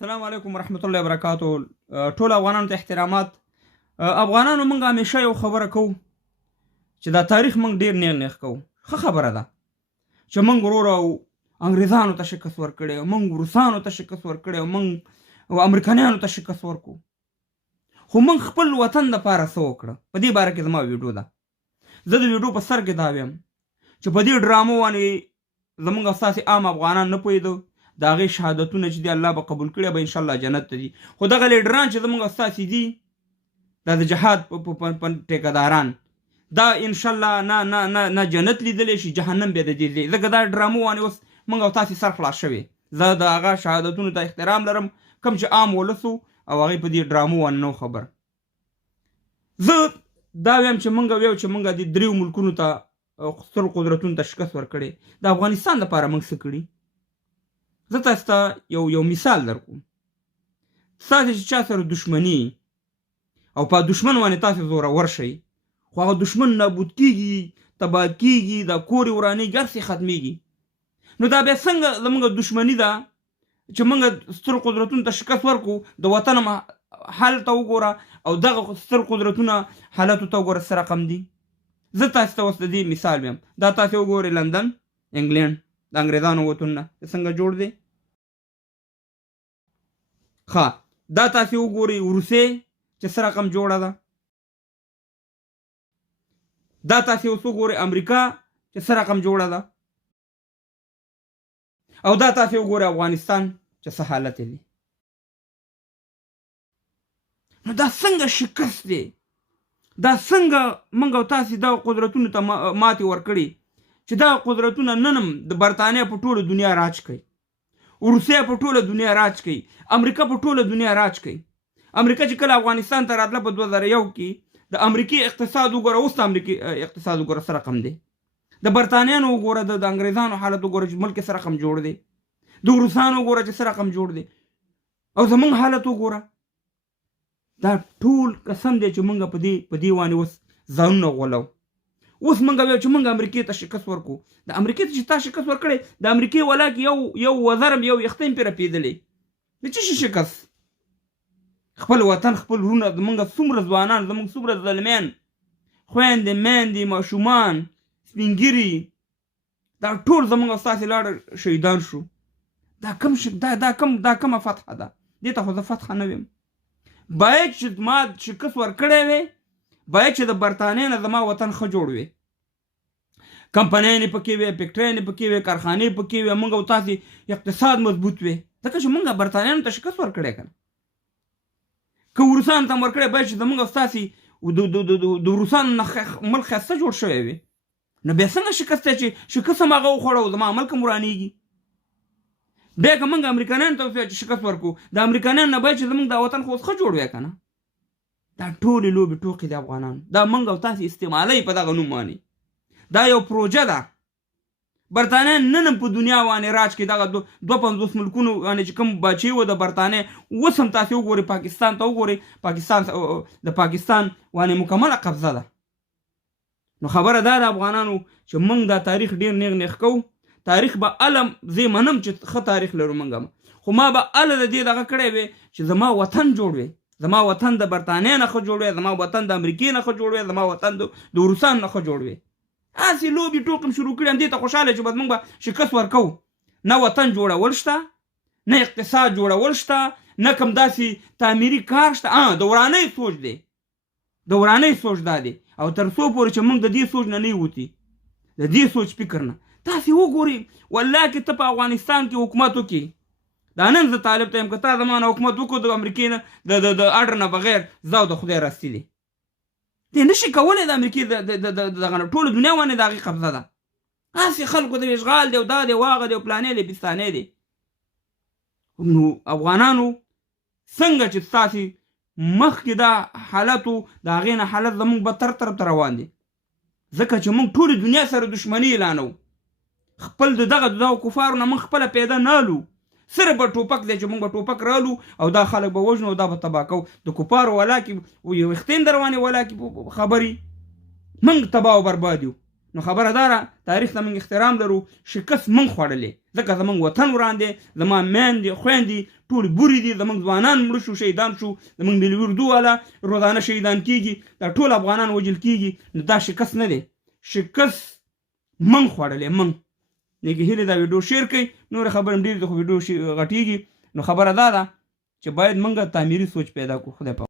السلام علیکم ورحمت الله وبرکاتو. ټول افغانانو ته احترامات. افغانانو موږ همیشه یو خبره کوو چې دا تاریخ موږ ډیر نیغ کوو. ښه خبره ده چې موږ ورور او انګریزانو ته شکست ورکړی او موږ روسانو ته شکست ورکړی او موږ امریکایانو ته شکست ورکړو، خو موږ خپل وطن دپاره څه وکړه. په دې باره کې زما ویډیو ده. زه د ویډیو په سر کې دا ویم چې په دې ډرامو باندې زموږ او ستاسې عام افغانان نه پوهېدو، د هغې شهادتونه چې دي الله به قبول کړي، به انشاءالله جنت ته دي. خو دغه لیډران چې زموږ او ستاسې دي، دا د جهاد په ټیکهداران، دا انشاءالله نه جنت لیدلی شي، جهنم به د دې ځي. ځکه دا ډرامو باندې اوس موږ او تاسې سر خلاص شوی. زه د هغه شهادتونو ته احترام لرم کوم چې عام ولس او هغې په دې ډرامو باندې نه خبر. زه دا ویم چې موږ ویو چې موږ د دریو ملکونو ته سترو قدرتونو ته شکست ورکړی. د افغانستان لپاره موږ څه کړي؟ زه تاسو ته یو مثال درکوم. ستاسې چې چا سره دښمني او په دښمن باندې تاسې زورور شئ، خو هغه دښمن نابود کېږي، تباه کېږي، دا کور یې ورانېږي، هر څه ختمېږي. نو دا بیا څنګه زموږ دښمني ده چې موږ سترو قدرتونو ته شکست ورکړو؟ د وطن حال ته وګوره او دغه ستر قدرتونه حالاتو ته وګوره څه رقم دي. زه تاسو ته اوس د دې مثال ویم. دا تاسې وګورئ لندن، انګلینډ، د انګریزانو وطنونه څنګه جوړ دی. دا تاسې وګورئ روسیې چې څه رقم جوړه ده. دا تاسې اوس وګورئ امریکا چې څه رقم جوړه ده. او دا تاسې وګورئ افغانستان چې څه حالت دی. نو دا څنګه شکست دی؟ دا څنګه موږ او تاسې دغه قدرتونو ته ماتې ورکړي چې دغه قدرتونه نن هم د برطانیه په ټوله دنیا راج کوي، روسیه په ټوله دنیا راج کوي، امریکا په ټوله دنیا راج کوي. امریکا چې کله افغانستان ته راتله په 2001 کې، د امریکې اقتصاد وګوره، اوس د امریکې اقتصاد وګوره څه رقم دی. د برطانیانو وګوره، د انګریزانو حالت وګوره چې ملک څه رقم جوړ دی. د روسانو وګوره چې څه رقم جوړ دی. او زمونږ حالت وګوره. دا ټول قسم دی چې موږ په دې باندې اوس ځانونه غولو. اوس موږ ویو چې موږ امریکې ته شکست ورکړو. د امریکې ته چې تا شکست ورکړی، د امریکې ولاکې یو وزر یو یختیم پرې رپېدلی. د څه شي شکست؟ خپل وطن، خپل وروڼه، زموږ څومره ځوانان، زموږ څومره زلمیان، خویندې، میندې، ماشومان، سپین ږیري، دا ټول زموږ او ستاسې لاړه شهیدان شو. دا کومه فتحه ده؟ دې ته خو زه فتحه نه ویم. باید چې ما شکست ورکړی وی، باید چې د برطانیې نه زما وطن ښه جوړ وي، کمپنیانې پکې وي، فیکټریانې پکې وي، کارخانې پکې وي، موږ او تاسې اقتصاد مضبوط وي. ځکه چې موږ برطانیانو ته شکست ورکړی که نه. که روسانو ته هم ورکړی، باید چې زموږ او ستاسې د روسانو نه ملک ښایسته جوړ شوی وي. نو بیا څنګه شکست دی چې شکست هم هغه وخوړه او زما ملک هم ورانېږي؟ بیا که موږ امریکایانو ته شکست ورکړو، د امریکایانو نه باید چې زموږ دا وطن خو اوس ښه جوړ وی که نه. دا ټولې لوبې ټوکې د افغانانو، دا موږ او تاسې استعمالوي په دغه نوم باندې. دا یو پروژه ده. برطانیه نن هم په دنیا باندې راج کوي. دغه 52 ملکونو باندې چې کوم بچي و د برطانیې، اوس هم تاسې وګورئ پاکستان ته وګورئ، د پاکستان باندې مکمله قبضه ده. نو خبره دا د افغانانو چې موږ دا تاریخ ډېر نیغ کوو. تاریخ به علم زه منم چې ښه تاریخ لرو موږ، خو ما به اله د دې دغه کړی وی چې زما وطن جوړ وي، زما وطن د برطانیې نه ښه جوړ وي، زما وطن د امریکې نه ښه جوړ وي، زما وطن د روسانو نه ښه جوړ وي. هسې لوبې ټوکې شروع کړي هم دې ته خوشحاله چې بس موږ به شکست ورکوو. نه وطن جوړول شته، نه اقتصاد جوړول شته، نه کوم داسې تعمیري کار شته. د ورانۍ سوچ دی، د ورانۍ سوچ دا دی. او تر څو پورې چې موږ د دې سوچ نه ووتي، د دې سوچ فکر نه، تاسې وګورئ والله کې ته په افغانستان کې حکومت وکړي. دا نن زه طالب ته یم، که تا زما نه حکومت وکړو د امریکې نه د اډر نه بغیر، زه او د خدای راستي دی. دی نشي کولی د امریکې دغه ټوله دنیا باندې د هغې قبضه ده. هسې خلکو ته اشغال دی او دا دی او هغه دی او پلانې دی پستانې دی. نو افغانانو څنګه چې ستاسې مخکې دا حالت و، د هغې نه حالت زموږ بدتر طرف ته روان دی. ځکه چې موږ ټولې دنیا سره دښمني اعلانوو. خپل دغه کفارو نه موږ خپله پیدا نه الو. صرف به ټوپک دی چې موږ به ټوپک رالو او دا خلک به وژنو او دا به تباه کوو. د کفارو ولاکې یو وختین در باندې ولاکې خبرې، موږ تباه او برباد یو. نو خبره داره تاریخ ته موږ احترام لرو شکست موږ خوړلې ځکه زموږ وطن وران دی زما میندې خویندې ټولې بورې دي زموږ ځوانان مړه شو شهیدان شو زموږ ملي اردو والا روزانه شهیدان کیږي دا ټول افغانان وژل کیږي نو دا شکست نه دی شکست موږ خوړلې موږ نیکې هیلې دا ویډیو شیر کړئ نور خبرې هم ډېرې دي خو ویډیو غټېږي نو خبره دا ده چې باید موږ تعمیري سوچ پیدا کړو خدای